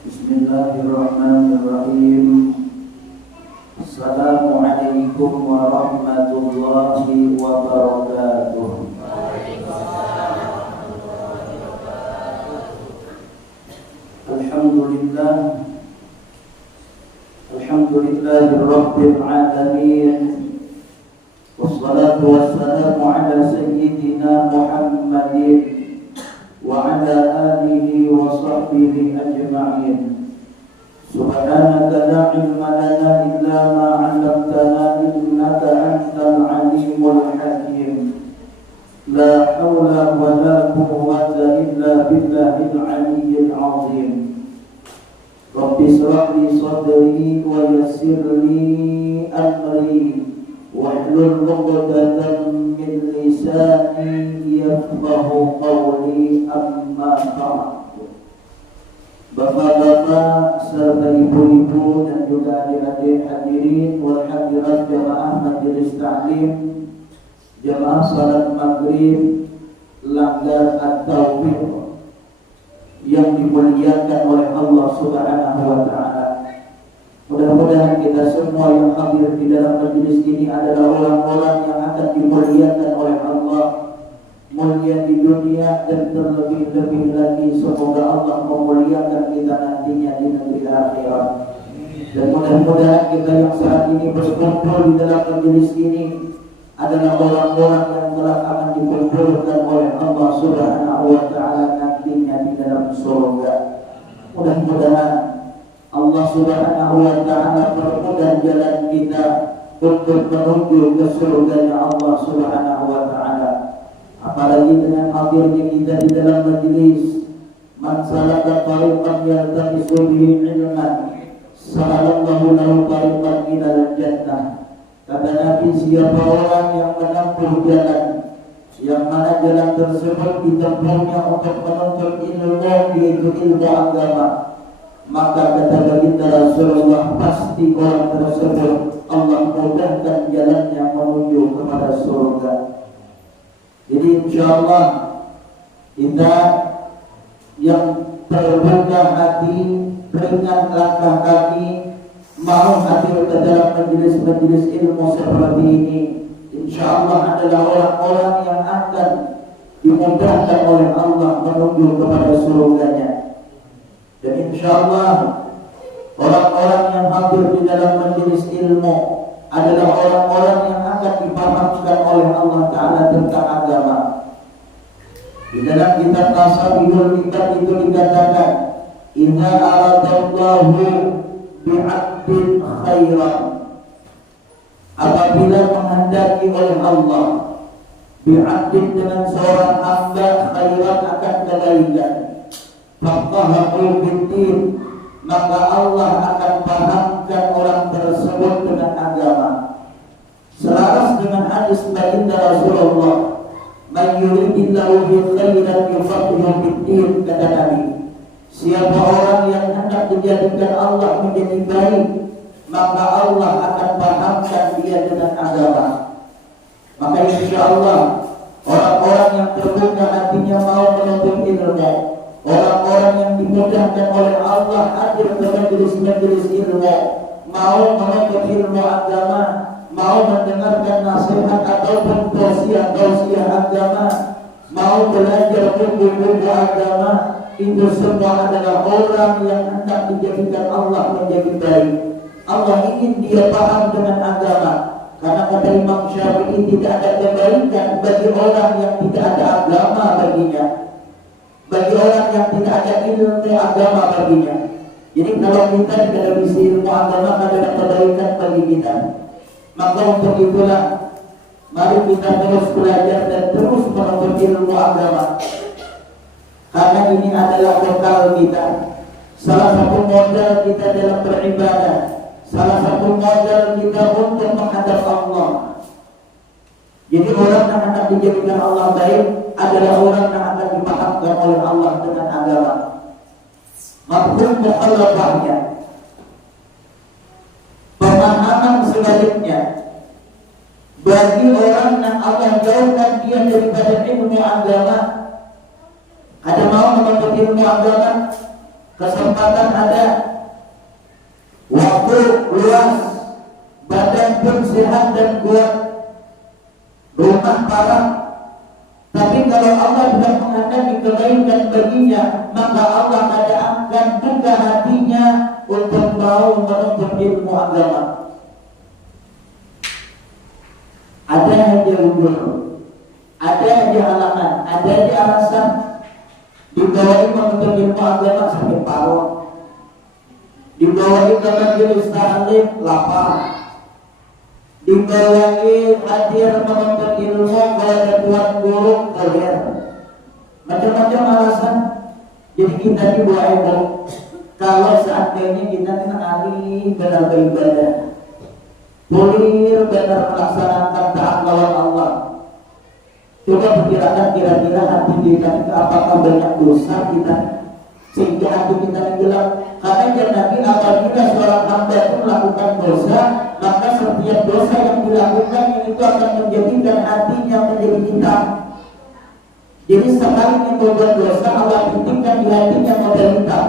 Bismillahirrahmanirrahim. Assalamualaikum warahmatullahi wabarakatuh. Alhamdulillah. Alhamdulillahirabbil alamin. Wassalatu wassalamu ala sayyidina Muhammadin wa ala alihi wa sahbihi ajma'in. Subhanaka la ilma lana illa ma 'allamtana innaka antal alimul hakim. La haula wa la quwwata illa billahil aliyyil azim. Rabbi shrah li sadri wa yassir li amri wahlul 'uqdatam min lisani yafqahu qawli, amma ba'd. Bapak-bapak serta ibu-ibu dan juga adik-adik hadirin wal hadirat jamaah majelis taklim, jamaah salat maghrib Langgar At-Taufiq yang dimuliakan oleh Allah Subhanahu wa taala. Mudah-mudahan kita semua yang hadir di dalam majelis ini adalah orang-orang yang akan dimuliakan oleh Allah, mulia di dunia dan terlebih-lebih lagi semoga Allah memuliakan kita nantinya di negeri akhirat. Dan mudah-mudahan kita yang saat ini berkumpul di dalam majelis ini adalah orang-orang yang telah akan dikumpulkan oleh Allah Subhanahu wa taala nantinya di dalam surga. Mudah-mudahan Allah Subhanahu wa taala permudah jalan kita untuk menuju ke surganya Allah Subhanahu wa taala. Apalagi dengan hadirnya kita di dalam majelis, man salaka tariqan yaltamisu bihi ilman sahalallahu lahu tariqan ilal jannah. Kata Nabi, siapa orang yang menempuh jalan yang mana jalan tersebut ditempuhnya untuk menuntut ilmu, yaitu ilmu agama, maka kata baginda Rasulullah, pasti orang tersebut Allah mudahkan jalannya menuju kepada surga. Jadi insyaallah kita yang terbuka hati, ringan langkah kaki, mau hadir ke dalam majelis-majelis ilmu seperti ini, insyaallah adalah orang-orang yang akan dimudahkan oleh Allah menuju kepada surganya. Dan insyaallah orang-orang yang hadir di dalam majelis ilmu adalah orang-orang yang akan dipahamkan oleh Allah Ta'ala tentang agama. Di dalam kitab Tasawwuful Kitab itu dikatakan, idza aradallahu bi'abdin khairan, apabila menghendaki oleh Allah bi'abdin dengan seorang hamba khairan akan kebaikan, faqahahu bid-din, maka Allah akan pahamkan orang tersebut dengan agama. Selaras dengan hadis baginda Rasulullah, man yuridillahu bi khairan yufaqihu bid-din, kata Nabi, siapa orang yang hendak menjadikan Allah menjadi baik, maka Allah akan pahamkan dia dengan agama. Maka insyaallah orang-orang yang terbuka hatinya mau menuntut ilmu, orang-orang yang dimudahkan oleh Allah hadir ke majelis-majelis ilmu, mau menuntut ilmu agama, mau mendengarkan nasihat ataupun tausiah agama, mau belajar buku-buku agama, itu semua adalah orang yang hendak dijadikan Allah menjadi baik. Allah ingin dia paham dengan agama, karena kata Imam Syafi'i, tidak ada kebaikan bagi orang yang tidak ada agama baginya, bagi orang yang tidak ada ilmu agama baginya. Jadi kalau kita tidak bisa ilmu agama, maka ada kebaikan bagi kita. Maka untuk itulah mari kita terus belajar dan terus menuntut ilmu agama, karena ini adalah bekal kita, salah satu modal kita dalam beribadah, salah satu modal kita untuk menghadap Allah. Jadi orang yang akan dijadikan Allah baik adalah orang yang akan dipahamkan oleh Allah dengan agama. Mafhum mukhalafahnya, pemahaman sebaliknya, bagi orang yang Allah jauhkan dia daripada ilmu agama, ada mau menuntut ilmu agama kesempatan ada, waktu luas, badan pun sehat dan kuat, rumah parah. Tapi kalau Allah tidak menghendaki kebaikan baginya, maka Allah akan buka hatinya untuk mau menuntut ilmu agama. Ada aja udur, ada aja halangan, ada aja alasan. Dibawai menuntut ilmu agama sakit paru, dibawai ke majelis taklim lapar, dibawai hadir menuntut ilmu kepada tuan guru kalian, macam-macam alasan. Jadi kita dibawa itu kalau seandainya kita kena alih benar beribadah, mulir benar melaksanakan taat lawan Allah. Coba perkirakan kira-kira hati kita itu apakah banyak dosa kita sehingga hati kita gelap. Karena yang Nabi apabila seorang hamba itu melakukan dosa, maka setiap dosa yang dilakukan itu akan menjadikan hatinya menjadi hitam. Jadi sekali yang berbuat dosa, Allah titikkan di hatinya model hitam.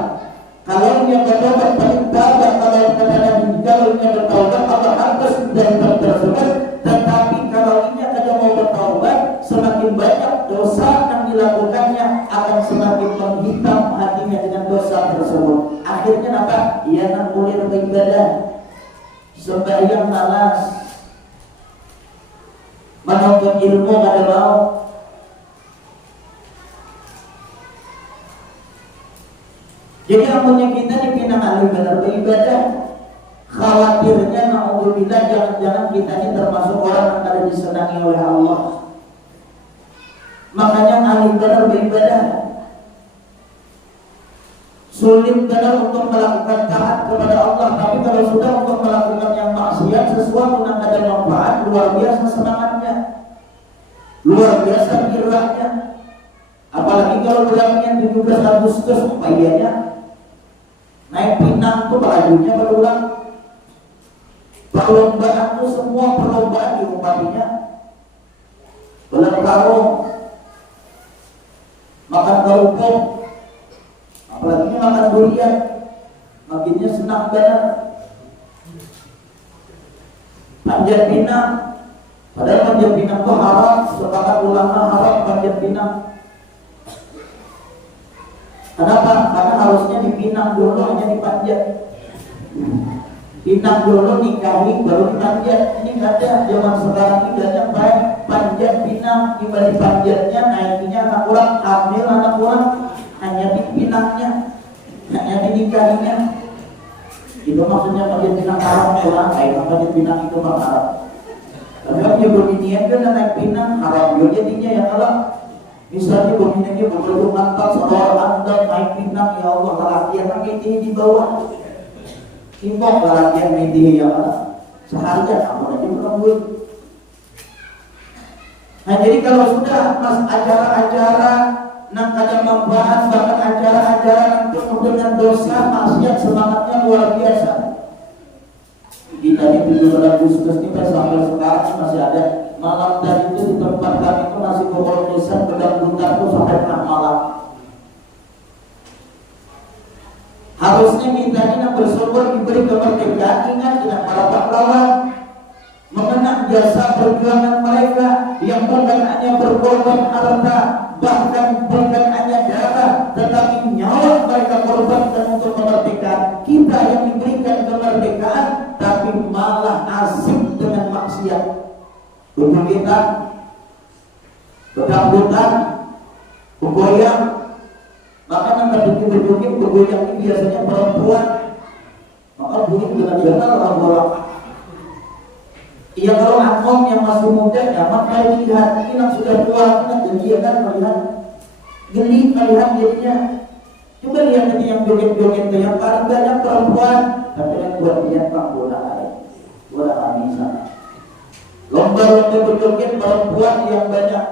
Kalau dia bertobat bertaubat, kalau dia bertaubat, Allah hapus dari tersebut. Tetapi kalau dia tidak mau bertaubat, semakin banyak dosa yang dilakukannya akan semakin menghitam hatinya dengan dosa tersebut. Akhirnya apa? Ia nampulin beribadah, sembahyang malas, menuntut ilmu kada mau. Jadi amunnya kita dipinang alih benar beribadah, khawatirnya na'udzubillah jangan-jangan kita ini termasuk orang yang kada disenangi oleh Allah. Makanya alih benar beribadah, sulit benar untuk melakukan taat kepada Allah. Tapi kalau sudah untuk melakukan yang maksiat, sesuatu yang ada manfaat, luar biasa semangatnya, luar biasa kiranya. Apalagi kalau bulannya 17 Agustus, payahnya naik pinang tuh bajunya berulang. Perlombaan tuh semua perlombaan diumpatinya. Belang karung, makan kerupuk, apalagi makan durian, makinnya senang benar. Panjat pinang, padahal panjat pinang tuh haram, sepakat ulama haram panjat pinang. Kenapa? Karena harusnya dipinang dulu, hanya dipanjat. Pinang dulu, nikahi, baru dipanjat. Ini nggak ada, zaman sekarang ini banyak baik panjat pinang, tiba dipanjatnya, naikinya anak orang, hamil anak orang, hanya dipinangnya, hanya dinikahinya. Itu maksudnya panjat pinang haram orang, panjat pinang itu haram. Tapi kalau dia berniat kan naik pinang haram, dia jadinya yang haram. Misalnya peminatnya berbelum mantap seorang anda naik pinang, ya Allah lelakian ini di bawah timbok lelakian ini ya Allah seharian aku aja berambut. Nah jadi kalau sudah mas acara-acara yang ada manfaat, bahkan acara-acara yang penuh dengan dosa maksiat, semangatnya luar biasa. Kita di 17 Agustus kita sampai sekarang masih ada. Malam tadi itu di tempat kami itu masih berorganisan pedang-pedang itu sampai tengah malam. Harusnya kita ini yang bersyukur diberi kemerdekaan, ingat dengan para pahlawan, mengenang jasa perjuangan mereka yang bukan hanya berkorban harta, bahkan bukan hanya darah, tetapi nyawa mereka korbankan untuk kemerdekaan. Kita yang diberikan kemerdekaan, tapi malah asik dengan maksiat. Tubuh kita kedangdutan, bergoyang, maka yang berdukit-berdukit bergoyang ini biasanya perempuan, maka bunyi dengan benar orang-orang. Iya kalau angkong yang masih muda, ya maka lihat ini yang sudah tua, kita kegiatan melihat geli melihat dirinya. Coba lihat tadi yang joget-joget yang paling banyak perempuan, tapi yang buat dia tak bola bisa. Lomba-lomba berjoget perempuan yang banyak.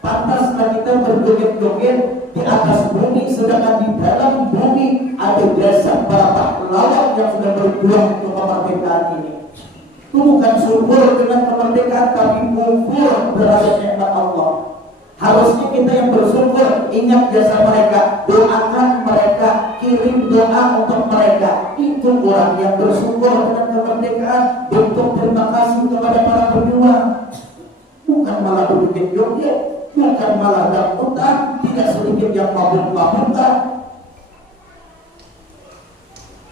Pantaskah kita berjoget-joget di atas bumi, sedangkan di dalam bumi ada jasa para pahlawan yang sudah berjuang untuk kemerdekaan ini. Itu bukan syukur dengan kemerdekaan, tapi kufur terhadap nikmat Allah. Harusnya kita yang bersyukur, ingat jasa mereka, doakan mereka. kirim doa untuk mereka. Itu orang yang bersyukur dengan kemerdekaan, bentuk terima kasih kepada para pejuang. Bukan malah berbikin joget, bukan malah dangdutan, tidak sedikit yang mabuk-mabukan.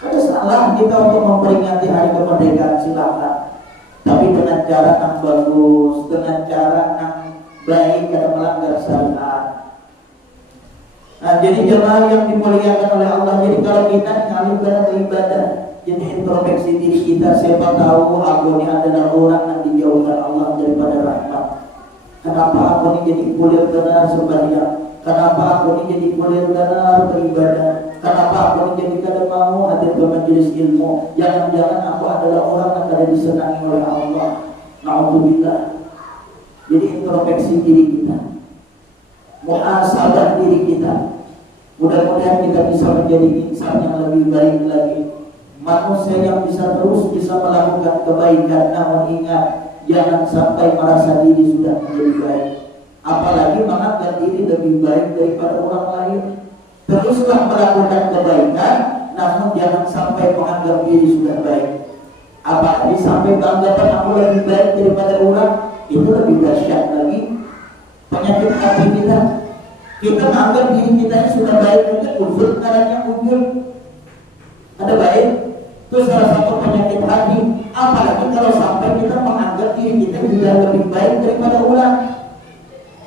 Ada salah kita untuk memperingati hari kemerdekaan, silakan. Tapi dengan cara yang bagus, dengan cara yang baik, tidak melanggar syariat. Nah, jadi jemaah yang dimuliakan oleh Allah, jadi kalau kita mengalihkan ibadah, jadi introspeksi diri kita. Siapa tahu aku ini adalah orang yang dijauhkan Allah daripada rahmat. Kenapa aku ini jadi kuliah benar sembahyang? Kenapa aku ini jadi kuliah benar beribadah? Kenapa aku ini jadi kada mau hadir ke majelis ilmu? Jangan-jangan aku adalah orang yang kada disenangi oleh Allah. Na'udzubillah. Jadi introspeksi diri kita, muhasabah diri kita. Mudah-mudahan kita bisa menjadi insan yang lebih baik lagi, manusia yang bisa terus melakukan kebaikan. Namun ingat, jangan sampai merasa diri sudah menjadi baik, apalagi menganggap diri lebih baik daripada orang lain. Teruslah melakukan kebaikan, namun jangan sampai menganggap diri sudah baik. Apalagi sampai beranggapan aku lebih baik daripada orang, itu lebih dahsyat lagi penyakit hati kita. Kita menganggap diri kita ini sudah baik, mungkin usul karanya ujul. Ada baik, itu salah satu penyakit hati. Apalagi kalau sampai kita menganggap diri kita sudah lebih baik daripada orang.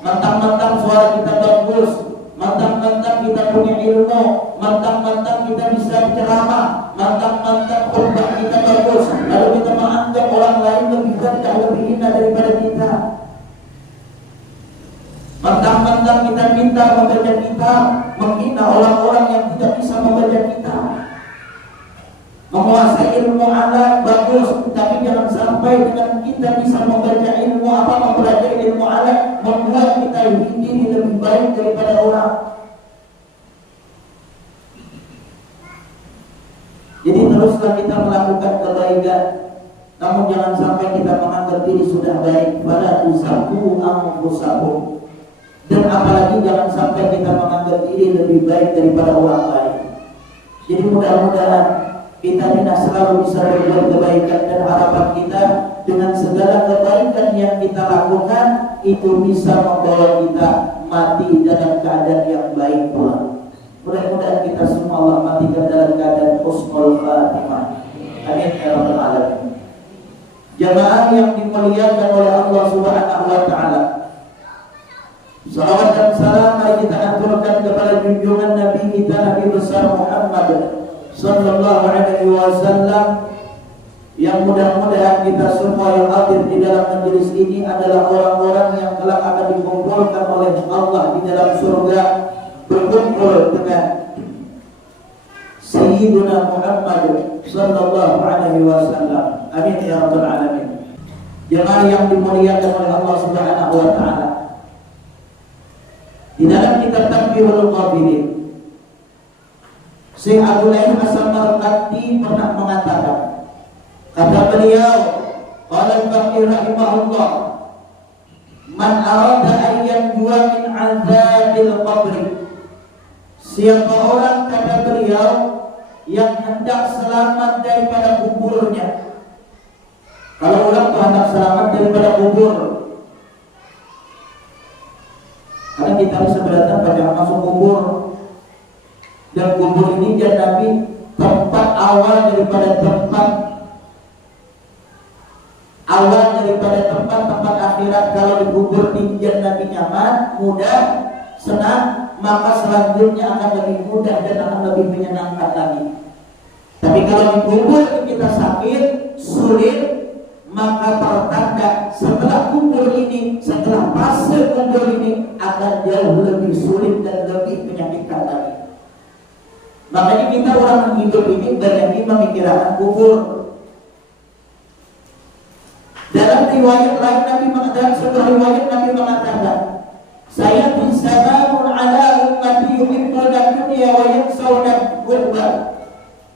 Mentang-mentang suara kita bagus, mentang-mentang kita punya ilmu, mentang-mentang kita bisa ceramah, mentang-mentang khutbah kita bagus, lalu kita menganggap orang lain lebih rendah, lebih hina daripada kita. Mentang-mentang kita pintar membaca kitab, menghina orang-orang yang tidak bisa membaca kitab. Menguasai ilmu alat bagus, tapi jangan sampai dengan kita bisa membaca ilmu mempelajari ilmu alat membuat kita ini lebih baik daripada orang. Jadi teruslah kita melakukan kebaikan, namun jangan sampai kita menganggap diri sudah baik. Fala tuzaku anfusakum. Dan apalagi jangan sampai kita menganggap diri lebih baik daripada orang lain. Jadi mudah-mudahan kita tidak selalu bisa berbuat kebaikan, dan harapan kita dengan segala kebaikan yang kita lakukan itu bisa membawa kita mati dalam keadaan yang baik pula. Mudah-mudahan kita semua Allah matikan dalam keadaan husnul khatimah. Amin ya rabbal alamin. Jamaah yang dimuliakan oleh Allah Subhanahu wa taala, salawat dan salam mari kita aturkan kepada junjungan Nabi kita, Nabi besar Muhammad sallallahu alaihi wasallam, yang mudah-mudahan kita semua yang hadir di dalam majelis ini adalah orang-orang yang kelak akan dikumpulkan oleh Allah di dalam surga, berkumpul dengan Sayyiduna Muhammad sallallahu alaihi wasallam. Amin ya rabbal alamin. Jemaah yang dimuliakan oleh Allah Subhanahu wa taala, di dalam kitab Tanbihul Ghafilin, Syekh Abdul Latif As-Samarqandi pernah mengatakan, kata beliau, qala al-Faqih rahimahullah, man arada an yanjuwa min 'adzabil qabr, siapa orang, kata beliau, yang hendak selamat daripada kuburnya. Kalau orang tuh hendak selamat daripada kubur, karena kita bisa berdatang pada masuk kubur, dan kubur ini dia Nabi tempat awal daripada tempat akhirat. Kalau dikubur di Nabi nyaman, mudah, senang, maka selanjutnya akan lebih mudah dan akan lebih menyenangkan lagi. Tapi kalau dikubur kita sakit, sulit, maka pertanda setelah kubur ini, setelah fase kubur ini akan jauh lebih sulit dan lebih menyakitkan lagi. Makanya kita orang hidup ini banyak memikirkan kubur. Dalam riwayat lain Nabi mengatakan, sebuah riwayat Nabi mengatakan, saya bisabamun ala ummati yuhibbuna dunya wa yansawna al-ghurba.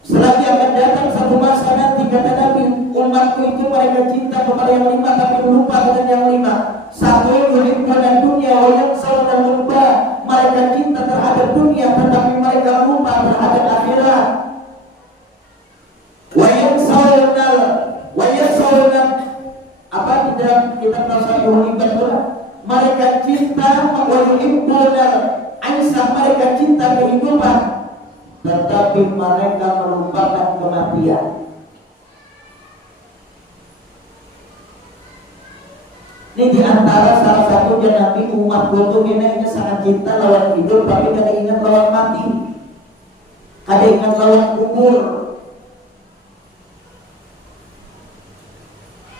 Selagi akan datang satu masa nanti, kata Nabi, umatku itu mereka cinta kepada yang lima tapi lupa dengan yang lima. Satu, yuhibbuna dunya wa yansawna al-ghurba. Mereka cinta terhadap dunia tetapi mereka lupa terhadap akhirat. Wa yansawna apa di dalam kitab Nasihul Ibadah, mereka cinta wa yuhibbuna Aisyah, mereka cinta kehidupan, tetapi mereka melupakan kematian. Ini diantara salah satunya Nabi umat itu ini sangat cinta lawan hidup, tapi kada ingat lawan mati, kada ingat lawan kubur.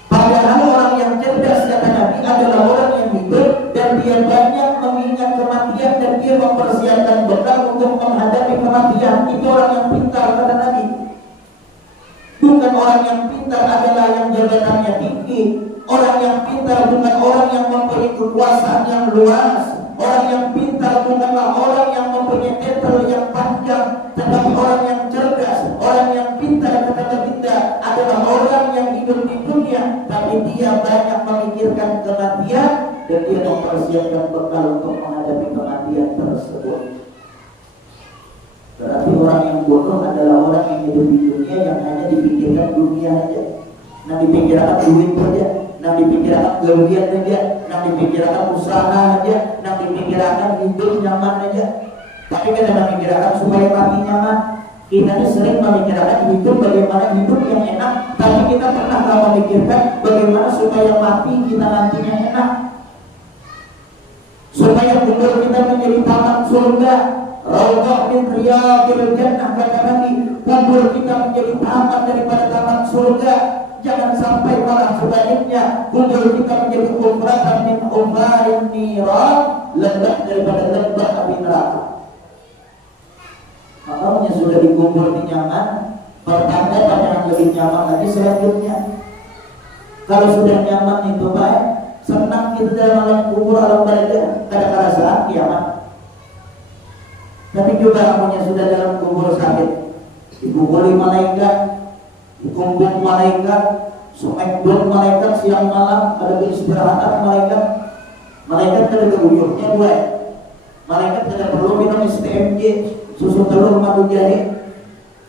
Padahal orang yang cerdas kata Nabi adalah orang yang hidup dan dia banyak mengingat kematian dan dia mempersiapkan bekal untuk menghadapi kematian. Itu orang yang pintar kata Nabi. Bukan orang yang pintar adalah yang jabatannya tinggi. Orang yang pintar bukan orang yang mempunyai kekuasaan yang luas. Orang yang pintar bukanlah orang yang mempunyai titel yang panjang, tetapi orang yang cerdas, orang yang pintar kata kita adalah orang yang hidup di dunia, tapi dia banyak memikirkan kematian dan dia mempersiapkan bekal untuk menghadapi kematian tersebut. Berarti orang yang bodoh adalah orang yang hidup di dunia yang hanya dipikirkan dunia aja, nah dipikirkan duit aja, nah dipikirkan gawian aja, nah dipikirkan usaha aja, nah dipikirkan hidup nyaman aja. Tapi kita memikirkan supaya mati nyaman. Kita ini sering memikirkan hidup bagaimana hidup yang enak, tapi kita pernah tak memikirkan bagaimana supaya mati kita nantinya enak, supaya kubur kita menjadi taman surga. Raudhah min riyadil jannah kata Nabi, kubur kita menjadi taman daripada taman surga. Jangan sampai malah sebaliknya kubur kita menjadi hufratan min hufarin niran, lembah daripada lembah api neraka. Makanya sudah dikubur di nyaman, pertanda yang lebih nyaman lagi selanjutnya. Kalau sudah nyaman itu baik, senang kita dalam alam kubur, alam barzah, kada perasaan kiamat. Tapi juga namanya sudah dalam kubur sakit, dikuburi malaikat, dikumpul malaikat, sumekbun malaikat siang malam, ada beristirahat malaikat. Malaikat kada beruyuhnya dua. Malaikat kada perlu minum STMJ, susu telur madu jahe.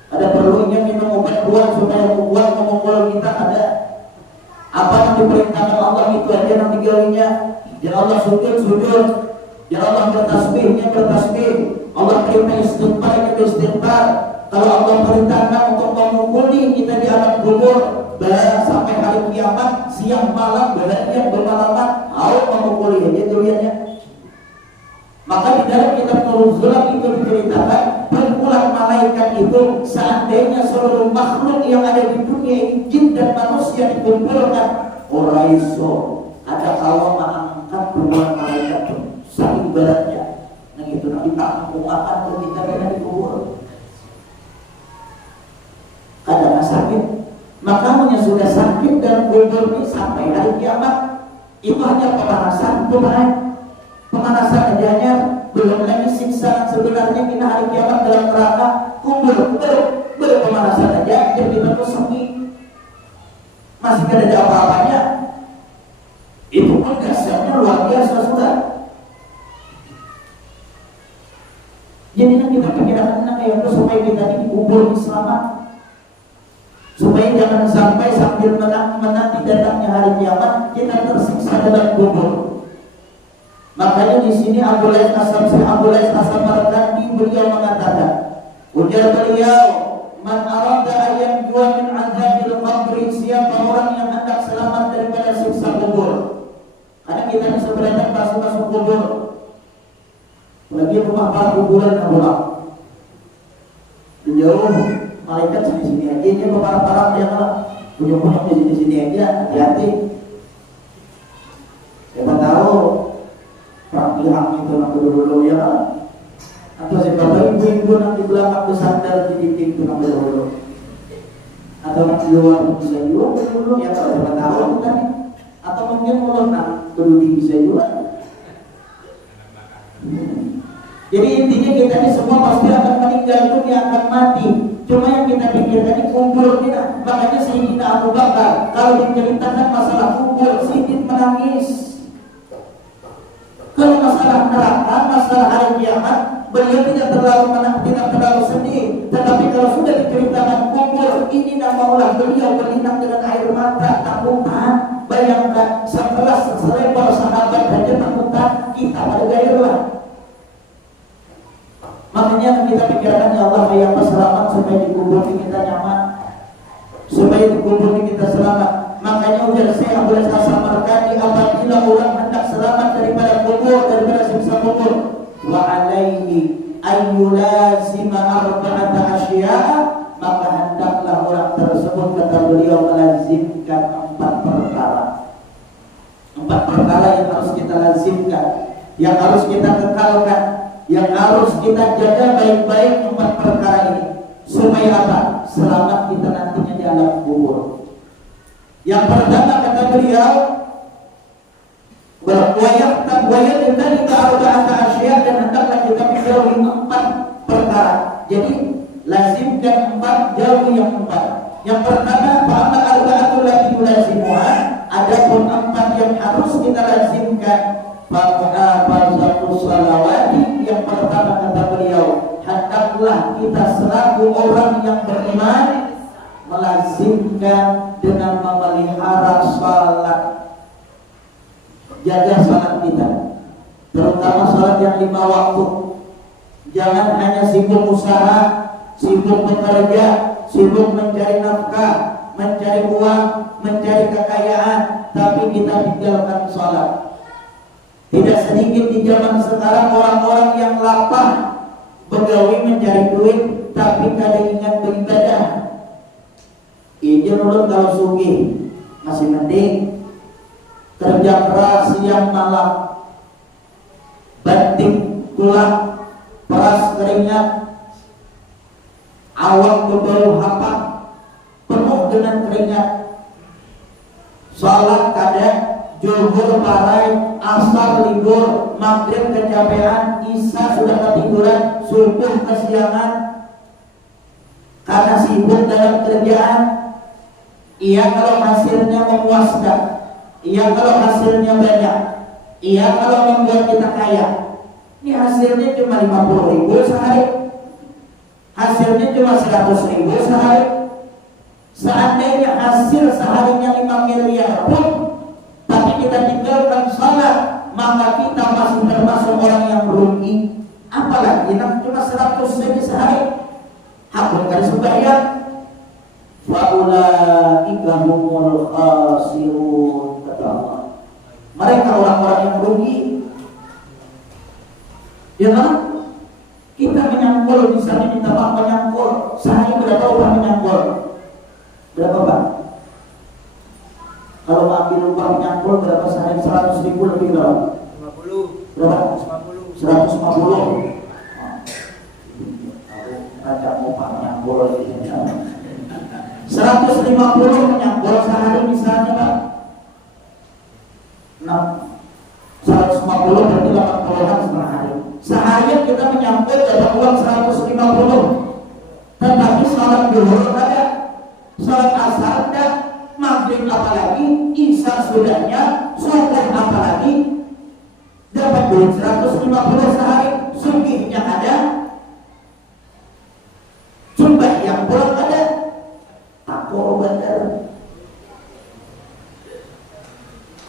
Ada perlunya minum obat kuat supaya kuat memukul kita. Ada apa yang diperintahkan Allah itu aja yang digalinya. Ya Allah sujud, ya Allah bertasbihnya bertasbih. Allah perintah istighfar, istighfar. Kalau Allah perintahkan untuk memukuli kita di alam kubur, sampai hari kiamat siang malam berlarian bermalaman, harus memukuli aja duriannya. Maka di dalam kitab Nurul Zulam itu diceritakan perkumpulan malaikat itu seandainya seluruh makhluk yang ada di dunia ini, jin dan manusia dikumpulkan, orang iso ada Allah mengangkat perkumpulan malaikat itu saking beratnya. Nah itu nanti tampung akan kita kena dikubur. Kadang sakit, makanya sudah sakit dan kubur ini sampai hari kiamat. Itu hanya pemanasan Tuhan. Pemanasan adanya, belum lagi siksa sebenarnya kita hari kiamat dalam neraka. Kubur pemanasan aja, jadi kita tuh sepi, masih tidak ada apa-apanya. Itu pun dasarnya luar biasa sudah. Jadi kan kita pikirkan kayak itu supaya kita ini kubur selamat, supaya jangan sampai sambil menanti datangnya hari kiamat kita tersiksa dalam kubur. Makanya di sini Abu Lais Asam Marqandi beliau mengatakan, ujar beliau, man arada ayam jua min azabil qabri, siapa orang yang hendak selamat daripada siksa kubur. Karena kita bisa berada masuk kubur. Lagi rumah para kuburan yang pulang jauh, malaikat sini aja, ini para yang punya di sini aja, hati-hati. Siapa tahu perang itu nanti dulu ya, atau siapa tahu ibu-ibu nanti belakang bersandar di dinding itu nanti dulu, atau nanti luar bisa juga dulu ya, kalau siapa tahu kan, atau mungkin mulut nak duduk bisa juga. Jadi intinya kita ini semua pasti akan meninggal dunia, akan mati. Cuma yang kita pikirkan ini kubur kita. Makanya Sayyidina Abu Bakar kalau diceritakan masalah kubur, Sayyidin menangis. Kalau masalah neraka, masalah hari kiamat, beliau tidak terlalu sedih. Tetapi kalau sudah diceritakan kubur, ini namanya beliau berlinang dengan air mata, tak tahan. Bayangkan setelah selebar sahabat saja tak tahan, kita pada gairah. Makanya kita pikirkan, ya Allah, ya Allah selamat supaya di kubur kita nyaman, supaya di kubur kita selamat. Makanya ujar saya boleh saya samarkan, apabila orang hendak selamat daripada kubur, daripada siksa kubur, wa alaihi ayyulazima arba'ata asya'a, maka hendaklah orang tersebut, kata beliau, melazimkan 4 perkara. 4 perkara yang harus kita lazimkan, yang harus kita kekalkan, yang harus kita jaga baik-baik. 4 perkara ini supaya apa? Selamat kita nantinya di alam kubur. Yang pertama kata beliau, wayat dari arba'ata asya, dan hendaklah kita menjauhi 4 perkara. Jadi lazimkan 4, jauhi yang 4. Yang pertama, fa'ama arba'atul lati yulazimuha, adapun 4 yang harus kita lazimkan. Fa'afazatus salawati, yang pertama kata beliau, hendaklah kita selaku orang yang beriman melazimkan dengan memelihara salat. Jaga salat kita, terutama salat yang 5 waktu. Jangan hanya sibuk usaha, sibuk bekerja, sibuk mencari nafkah, mencari uang, mencari kekayaan, tapi kita tinggalkan salat. Tidak sedikit di zaman sekarang orang-orang yang lapar begawi mencari duit, tapi kadang ingat beribadah. Ijen ulun kalau sugih masih mending kerja keras siang malam, banting tulang, peras keringat, awak berbau hapak, penuh dengan keringat. Salat kadang, zuhur parai, asar libur, maghrib kecapean, isya sudah ketiduran, subuh kesiangan karena sibuk dalam kerjaan. Iya kalau hasilnya memuaskan, iya kalau hasilnya banyak, iya kalau membuat kita kaya. Ini hasilnya cuma 50.000 sehari, hasilnya cuma 100.000 sehari. Seandainya hasil seharinya 5 miliar pun, tapi kita tinggalkan salat, maka kita masih termasuk orang yang rugi. Apalagi yang cuma 100 saja sehari, hakun kan sembahyang. Fa'ulaika humul khasirun, kata Allah. Mereka orang-orang yang rugi. Ya kan? Kita menyangkul, misalnya minta Pak menyangkul, sehari berapa upah menyangkul? Berapa Pak? Kalau ambil upah menyangkul berapa sehari? 100.000 lebih berapa? 50. Berapa? 150. 150. Raja upah menyangkul lagi. 150 menyangkul sehari misalnya Pak. 150 berarti 80-an sehari. Sehari kita menyangkul dapat uang 150. Tetapi salat zuhur ada, salat asar ada, maghrib apalagi, isya sudahnya, subuh apalagi, dapat duit 150 sehari. Sugihnya ada, sembahyang pulang ada, takwa badar.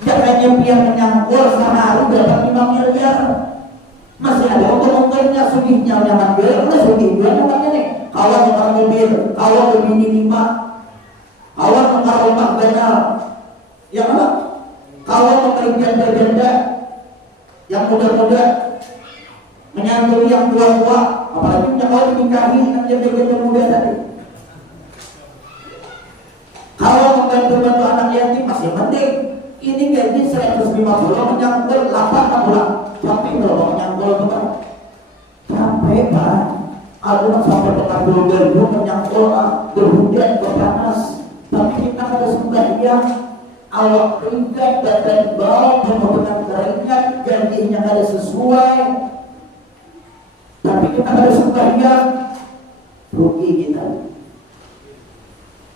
Jangan yang menyangkul sehari dapat 5 miliar. Masih ada ongkos-ongkosnya, sugihnya nyaman biar udah sugih juga nyamannya nih. Kawan tukar mobil, kawan berbini 5, kawan tukar rumah banyak, ya kan? Kawan tukar janda-janda yang muda-muda, menyantuni yang tua-tua, apalagi punya kawan dinikahi yang janda-janda muda tadi. Kalau membantu-bantu anak yatim masih penting. Ini gaji 150 menyangkul 8 bulan. Tapi kalau menyangkul itu capek Pak. Ada sampai pengambil gaji menyangkul berhujan panas. Tapi kita harus sembahyang, awak keringat, badan bau, penuh dengan keringat, gajinya ada sesuai. Tapi kita harus sembahyang, rugi kita.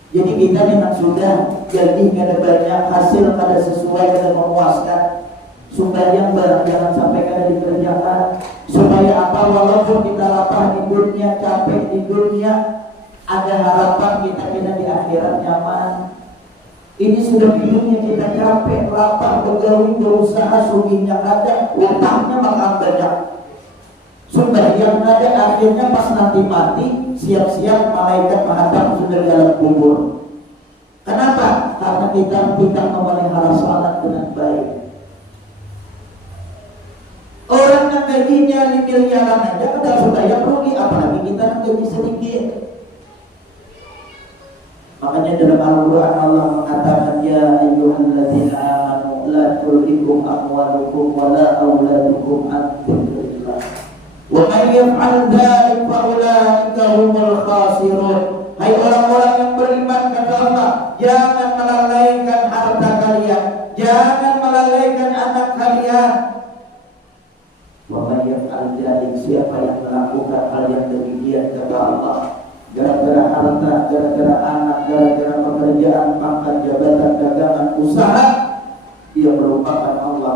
Jadi kita memang sudah gaji kada banyak, hasil kada sesuai, kada memuaskan. Sembahyang barang jangan sampai kada dikerjakan. Supaya apa? Walaupun kita lapar di dunia, capek di dunia, ada harapan kita di akhirat nyaman. Ini sudah di dunia kita capek, lapar, begawi, berusaha, suginya kada, utangnya bakal banyak. Sembahyang ada, akhirnya pas nanti mati, siap-siap malaikat menghadap sudah dalam kubur. Kenapa? Karena kita tidak memelihara salat dengan baik. Orang yang gajinya miliaran aja kada sembahyang rugi, apalagi kita yang gaji sedikit. Makanya dalam Al-Quran Allah mengatakan, ya ayyuhalladzina amanu la tulhikum amwalukum wa la auladukum an dzikrillah. Wa may yaf'al dzalika fa ulaika humul khasirun. Hai orang-orang yang beriman, kata Allah, jangan melalaikan harta kalian, jangan melalaikan anak kalian. Wa may yaf'al dzalika, siapa yang melakukan hal yang demikian, kata Allah, gara-gara harta, gara-gara anak, gara-gara pekerjaan, pangkat, jabatan, dagangan, usaha, dia merupakan Allah.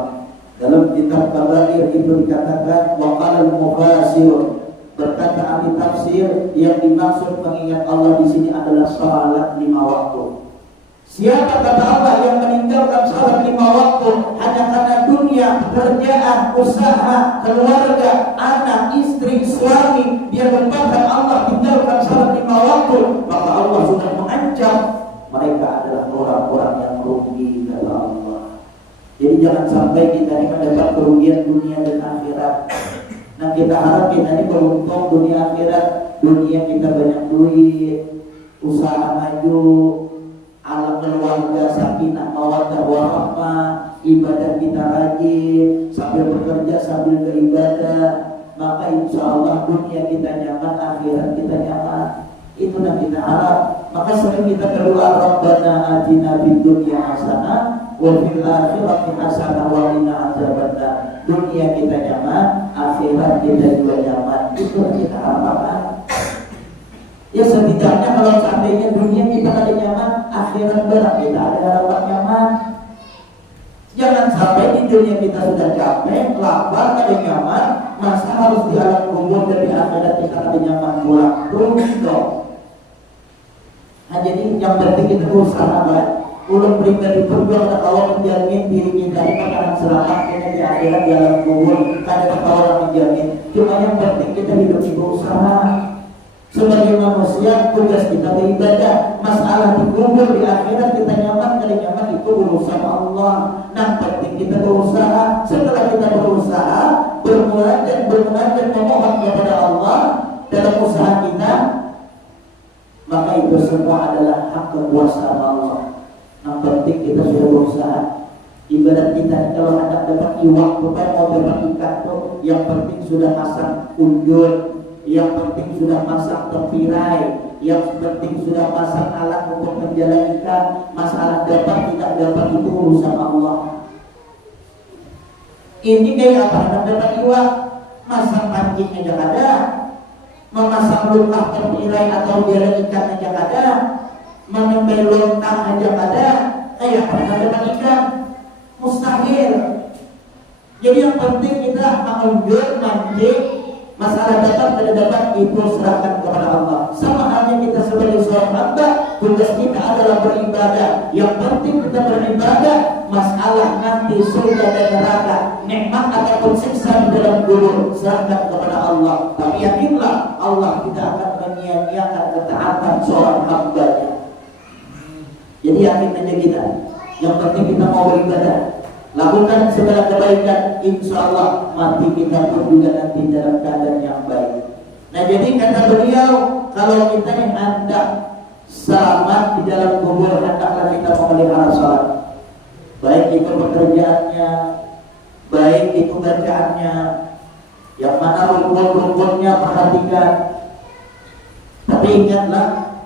Dalam kitab Kabair itu dikatakan waqalal mufasirun, berkata ahli tafsir, yang dimaksud mengingat Allah di sini adalah salat 5 waktu. Siapa, kata Allah, yang meninggalkan salat 5 waktu hanya karena dunia, pekerjaan, usaha, keluarga, anak, istri, suami, dia lupakan Allah, tinggalkan salat 5 waktu, maka Allah sudah mengancam mereka adalah orang-orang yang rugi, kata Allah. Jadi jangan sampai kita ini mendapat kerugian dunia dan akhirat. Nah, kita harap kita ini beruntung dunia akhirat. Dunia kita banyak duit, usaha maju, alam keluarga sakinah mawaddah warahmah, ibadah kita rajin, sambil bekerja sambil beribadah, maka insya Allah dunia kita nyaman, akhirat kita nyaman. Itu yang kita harap. Maka sering kita berdoa, Rabbana atina fid dunya hasanah wa fil akhirati hasanah wa qina azabannar. Dunia kita nyaman, akhirat kita juga nyaman. Itu yang kita harapkan. Ya setidaknya kalau seandainya dunia kita ada nyaman, akhirat berat kita ada harapan nyaman. Jangan sampai di dunia kita sudah capek, lapar, ada nyaman, masa harus di alam kubur dari akhirat kita ada nyaman pula. Rugi dong. Nah, jadi yang penting kita berusaha, ulun pribadi berjuang dan Allah menjamin diri kita ini akan selamat kita di akhirat di alam kubur. Karena Allah menjamin. Cuma yang penting kita hidup berusaha. Sebagai manusia tugas kita beribadah. Masalah di kubur di akhirat kita nyaman, kada nyaman itu urusan Allah. Nah, penting kita berusaha. Setelah kita berusaha, bermunajat memohon kepada Allah dalam usaha kita, maka itu semua adalah hak kekuasaan Allah. Yang penting kita sudah berusaha. Ibadat kita kalau ada dapat iwak, bukan mau dapat ikan tuh, yang penting sudah pasang undur, yang penting sudah pasang tempirai, yang penting sudah pasang alat untuk menjalan ikan. Masalah dapat tidak dapat itu urusan Allah. Ini kayak apa? Dapat iwak, masang pancing aja ada, memasang lukah tempirai atau jalan ikan aja ada, menembel lontang aja ada, kayak apa dapat ikan? Mustahil. Jadi yang penting kita mengundur, mancing. Masalah dapat tidak dapat itu serahkan kepada Allah. Sama halnya kita sebagai seorang hamba, tugas kita adalah beribadah. Yang penting kita beribadah. Masalah nanti surga dan neraka, nikmat ataupun siksa di dalam kubur, serahkan kepada Allah. Tapi yakinlah Allah tidak akan menyia-nyiakan ketaatan seorang hamba-Nya. Jadi yakin aja kita. Yang penting kita mau beribadah. Lakukan segala kebaikan, insya Allah mati kita pun juga nanti dalam keadaan yang baik. Nah, jadi kata beliau, kalau kita yang hendak selamat di dalam kubur, hendaklah kita memelihara salat. Baik itu pekerjaannya, baik itu bacaannya, yang mana rukun-rukunnya perhatikan. Tapi ingatlah,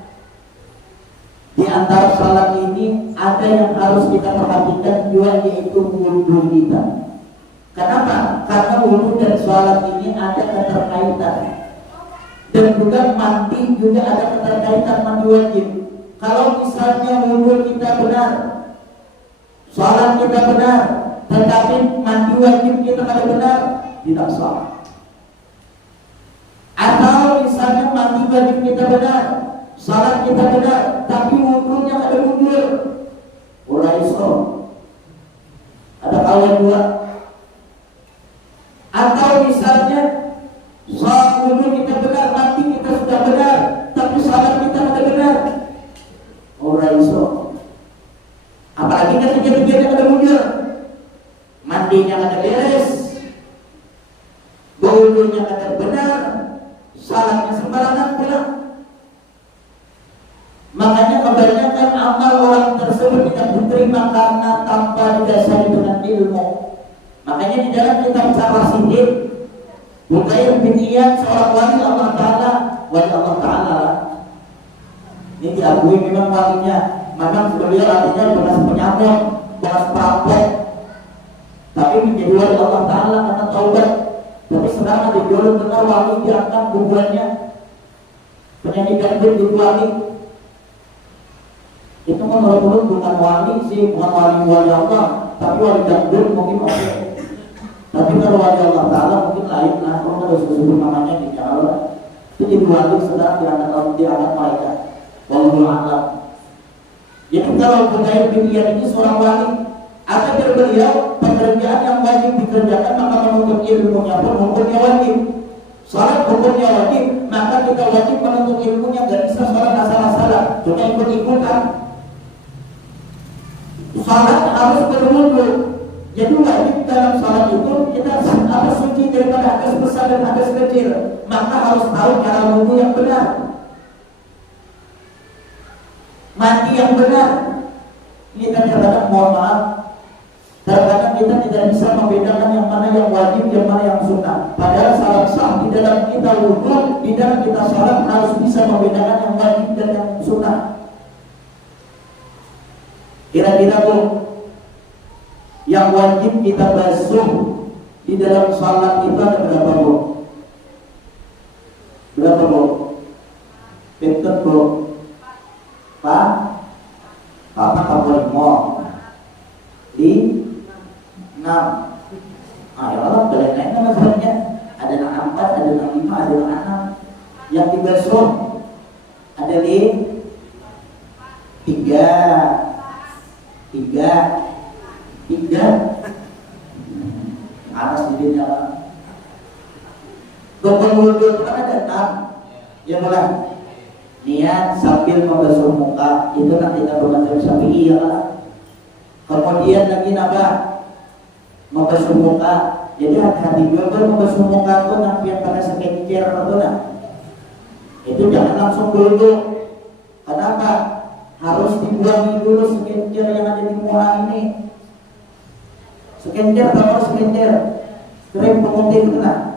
di antara salat ini ada yang harus kita perhatikan juga, yaitu wudhu kita. Kenapa? Karena wudhu dan salat ini ada keterkaitan. Dan juga mandi juga ada keterkaitan, mandi wajib. Kalau misalnya wudhu kita benar, salat kita benar, tetapi mandi wajib kita kada benar, tidak sah. Atau misalnya mandi wajib kita benar, salat kita benar, tapi wudunya kada mundur, ora iso. Ada kawan dua. Atau misalnya salat wudu kita benar, mandi kita sudah benar, tapi salat kita kada benar, ora iso. Apalagi kan kejadian kada mundur, mandinya kada beres, wudunya kada benar, salatnya sembarangan pula. Makanya kebanyakan amal orang tersebut tidak diterima karena tanpa didasari dengan ilmu. Makanya di dalam kitab Syarah-Siddiq Bukair bin Iyad, seorang wali Allah Ta'ala, wali Allah Ta'ala ini diakui memang walinya, memang beliau artinya bekas penyamuk, bekas perampok, tapi menjadi wali Allah Ta'ala karena taubat. Tapi sekarang ada jodoh benar wali diangkat kuburannya, penyanyi dangdut di wali. Itu menurut bukan wali sih, bukan wali Allah, tapi wali dangdut mungkin oke. Tapi kalau wali Allah Ta'ala mungkin lain lah, kalau harus disebut namanya di Jawa. Itu jadi wali sedang diangkat mereka. Wallahu a'lam. Jadi kalau Bukair bin Iyad ini seorang wali, ada beliau pekerjaan yang wajib dikerjakan, maka menuntut ilmunya pun hukumnya wajib. Salat hukumnya wajib, maka kita wajib menuntut ilmunya. Gak bisa salat asal-asalan, cuma ikut-ikutan. Salat harus berwudu. Jadi wajib dalam salat itu kita harus suci daripada hadas besar dan hadas kecil. Maka harus tahu cara wudu yang benar, mandi yang benar. Ini kadang-kadang mohon maaf, terkadang kita tidak bisa membedakan yang mana yang wajib, yang mana yang sunnah. Padahal salat sah di dalam kita wudu, di dalam kita salat harus bisa membedakan yang wajib dan yang sunnah. Kira-kira Bu, yang wajib kita basuh di dalam salat kita ada berapa Bu? Berapa Bu? Pinten Bu? Pak? Apa kabar mau? Di 6. Ah ya Allah, lain-lain kan masalahnya. Ada yang 4, ada yang 5, ada yang 6. Yang dibasuh ada di 3. Atas dirinya lah. Tukang wudu kan ada 6. Ya mulai niat sambil membasuh muka, itu nanti kita bermacam Syafi'i ya lah. Kemudian lagi apa? Membasuh muka. Jadi hati-hati juga membasuh muka itu nanti yang pada skincare atau nah. Itu jangan langsung dulu. Kenapa? Harus dibuangi dulu skincare yang ada di muka ini. Skincare atau skincare? Krim pemutih itu nah.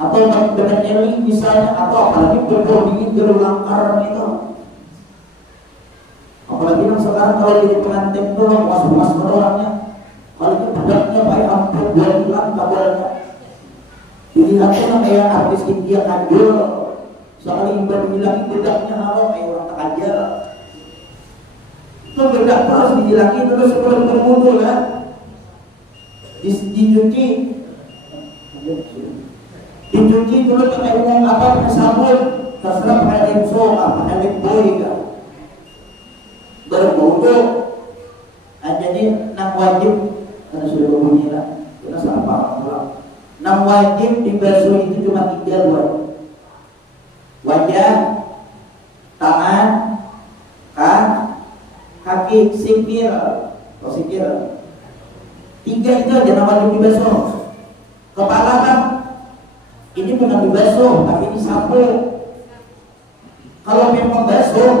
Atau dengan eli misalnya, atau apalagi berbau dingin berulang karang itu. Apalagi yang sekarang kalau jadi pengantin itu masuk orangnya, kalau itu bedaknya baik hampir 2 bulan kabarnya. Dilihatnya kayak artis India kajol, sekali ibadah bilang bedaknya haram kayak orang tak ajar. Itu bedak terus dihilangi terus sebelum berwudu lah, dicuci dulu pakai pakai sabun, terserah pakai rinso, pakai lipboy kan. Berwudu. Jadi 6 wajib karena sudah berbunyi lah. Kita salah paham pulang. 6 wajib dibasuh itu cuma 3 buat. Wajah, tangan, kaki, sikil, sikil. 3 itu aja yang wajib dibasuh. Kepala kan ini bukan dibasuh, tapi disapu. Kalau memang basuh,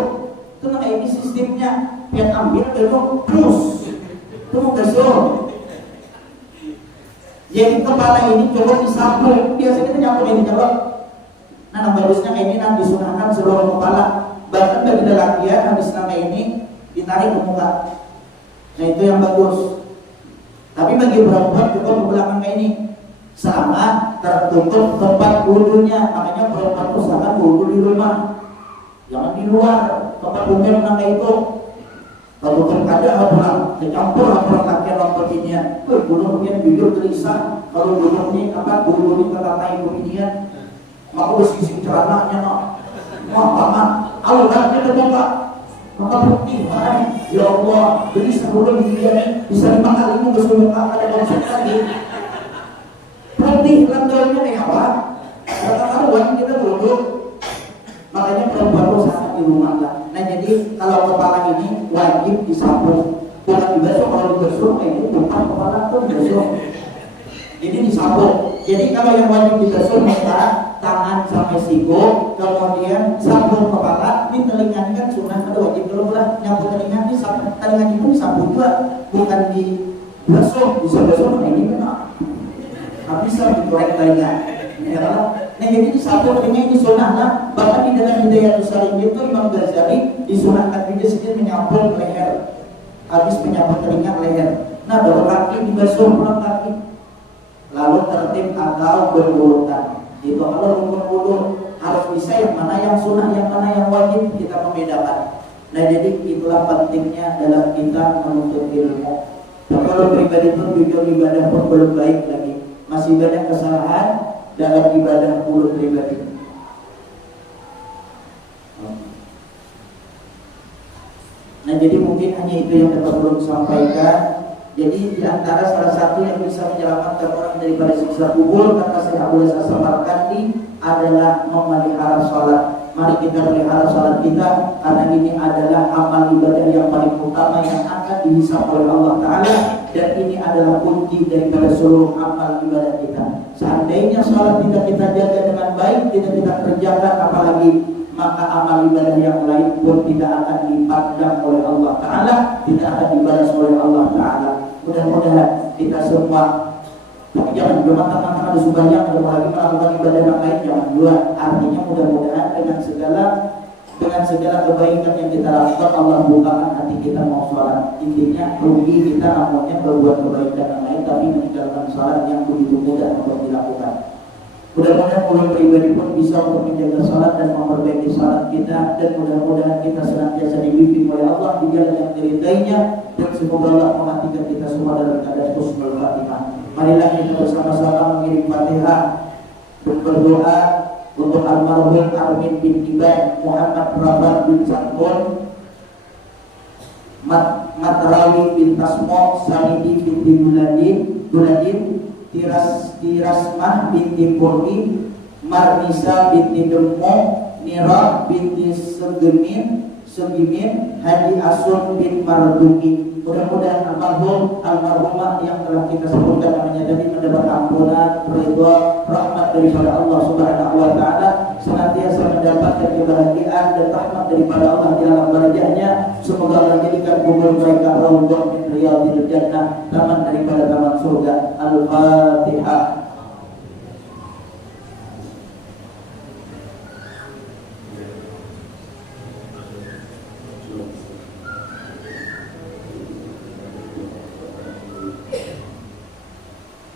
itu kayak ini sistemnya, yang ambil itu plus, itu mau basuh. Jadi kepala ini coba disapu. Biasanya kita nyapu ini coba. Nah, bagusnya kayak ini nanti disunahkan seluruh kepala. Bahkan bagi lelakian habis kayak ini ditarik ke muka. Nah itu yang bagus. Tapi bagi perempuan cukup ke belakang kayak ini. Sama tertutup tempat wudunya. Makanya perempuan usahakan wudu di rumah, jangan di luar tempat umum kayak itu. Kalau ada orang tercampur orang laki orang beginian, gunung beginian bibir gelisah. Kalau gunungnya apa gunung kata naik beginian, maka bersising celananya wah banget, aluran kita bapak. Maka bukti, ya Allah, gelisah gunung beginian bisa 5 kali ini bersulit ada konsep lagi. Berarti lantarnya kayak apa? Kata-kata kita duduk. Makanya perempuan itu sangat di rumah lah. Nah jadi kalau kepala ini wajib disapu, bukan dibasuh. Kalau dibasuh ini bukan kepala tuh dibasuh. Jadi disapu. Jadi kalau yang wajib dibasuh mata, tangan sampai siku, kemudian sapu kepala. Ini telinganya kan sunnah, ada wajib dulu lah. Nyapu telinga ini, telinganya pun disapu juga, bukan dibasuh. Bisa basuh ini kan? Bisa digoreng telinga. Ya, nah jadi disapu telinga ini sunnah lah. Bahkan di dalam Hidayatus Shalihin itu Imam Ghazali disunahkan juga sedikit menyapu leher. Habis menyapu telinga leher. Nah baru kaki dibasuh pulang kaki. Lalu tertib atau berurutan. Itu kalau rukun wudu harus bisa yang mana yang sunnah, yang mana yang wajib kita membedakan. Nah jadi itulah pentingnya dalam kita menuntut ilmu. Nah, kalau pribadi pun juga ibadah pun belum baik lagi. Masih banyak kesalahan dalam ibadah mulut pribadi. Nah jadi mungkin hanya itu yang dapat belum sampaikan. Jadi di antara salah satu yang bisa menyelamatkan orang daripada siksa kubur kata Syekh Abdul Aziz As-Samarkandi adalah memelihara salat. Mari kita pelihara salat kita karena ini adalah amal ibadah yang paling utama yang akan dihisab oleh Allah Ta'ala. Dan ini adalah kunci daripada seluruh amal ibadah kita. Seandainya salat tidak kita jaga dengan baik, tidak kita kerjakan apalagi, maka amal ibadah yang lain pun tidak akan dipandang oleh Allah Ta'ala, tidak akan dibalas oleh Allah Ta'ala. Mudah-mudahan kita semua, tapi jangan cuma tangan-tangan ada sebanyak, ada lagi melakukan ibadah yang lain, jangan dua. Artinya mudah-mudahan dengan segala kebaikan yang kita lakukan, Allah bukakan hati kita mau sholat. Intinya rugi kita namanya berbuat kebaikan yang lain tapi meninggalkan sholat yang begitu mudah untuk dilakukan. Mudah-mudahan mulut pribadi pun bisa untuk menjaga sholat dan memperbaiki sholat kita. Dan mudah-mudahan kita senantiasa dibimbing oleh Allah di jalan yang diridainya. Dan semoga Allah mematikan kita semua dalam keadaan husnul khatimah. Marilah kita bersama-sama mengirim Fatihah dan berdoa untuk almarhum Armin bin Iban, Muhammad Rabat bin Sangkon, Matrawi bin Tasmo, Salidi binti Guladin, Tirasmah binti Purni, Marnisa binti Demo, Nira binti Segimin, Haji Asun bin Marduki. Mudah-mudahan almarhumah yang telah kita sebutkan namanya tadi mendapat ampunan, ridha, rahmat daripada Allah Subhanahu wa Ta'ala, senantiasa mendapatkan kebahagiaan dan rahmat daripada Allah di alam barjahnya. Semoga Allah jadikan kubur mereka raudhah min riyadil jannah, taman daripada taman surga. Al-Fatihah.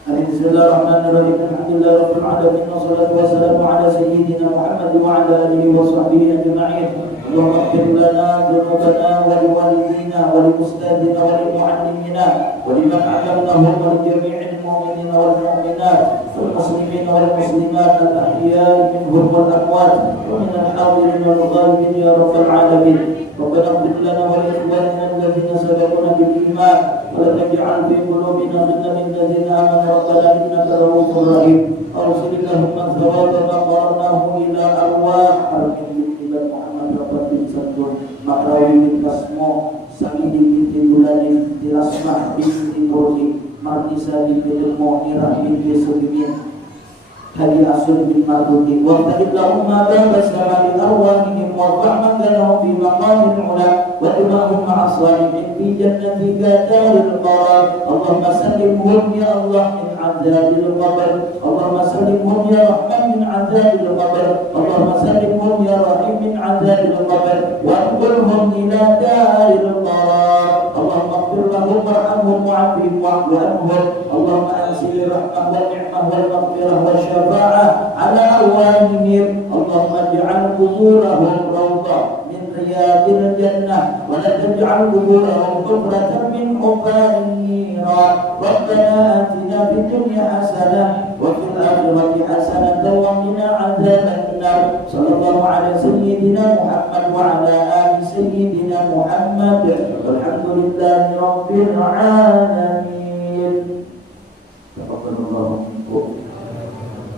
Bismillahirrahmanirrahim. Alhamdulillah rabbil alamin wassalatu wassalamu ala sayyidina Muhammad wa ala alihi wa sahbihi ajma'in. Allahumma ighfir lana dhunubana wa liwalidina wa liustadina wa limuallimina wa liman 'allamnahum wa li jami'il mu'minina wal mu'minat wal muslimina wal muslimat al ahya'i minhum wal amwat wa min al hadirin wal ghaibin ya rabbal alamin. ربنا اغفر لنا ولإخواننا الذين سبقونا بالإيمان ولا تجعل في قلوبنا غلا للذين آمنوا ربنا إنك رؤوف رحيم. أرسل اللهم الثواب ما قرأناه إلى أرواح أرحم بالإباد محمد ربنا بن سنتون, Matrawi bin Tasmo, Salidi binti Guladin, Tirasmah binti Purni, Marnisa binti Demo, Nira binti Segimin, Haji Asun bin Marduki. Waqtahid lahum ma basama bi arwahihim wa fa'man lahum fi maqamin ula wa tunahum ma'a salihin fi jannatika daril qarar. Allahumma sallimhum ya Allah min azabil qabr. Allahumma sallimhum ya Rahman min azabil qabr. Allahumma sallimhum ya Rahim min azabil qabr wa anqulhum ila daril qarar. Allahumma ighfir lahum warhamhum wa'afihim wa'fu anhum. Allahumma anzil rahmah wal ni'mah wal maghfirah wa syafa'ah ala arwahihim. Allahumma ij'al quburahum rawdah min رياض الجنة ولا تجعل قبورهم حفرة من حفر النيران ربنا آتنا في الدنيا حسنة وفي الآخرة حسنة وقنا عذاب النار صلى الله على سيدنا محمد وعلى آل سيدنا محمد والحمد لله رب العالمين. تقبل الله منكم.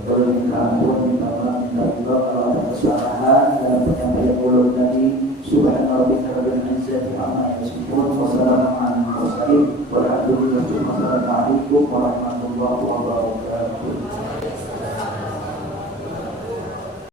Kalau minta ampun, minta maaf, minta ridha kalau ada kesalahan dalam penyampaian mulut tadi. Subhanarabbika rabbil izzati amma yasifun wa salamun alal mursalin walhamdulillahi rabbil alamin. Wassalamualaikum warahmatullahi wabarakatuh.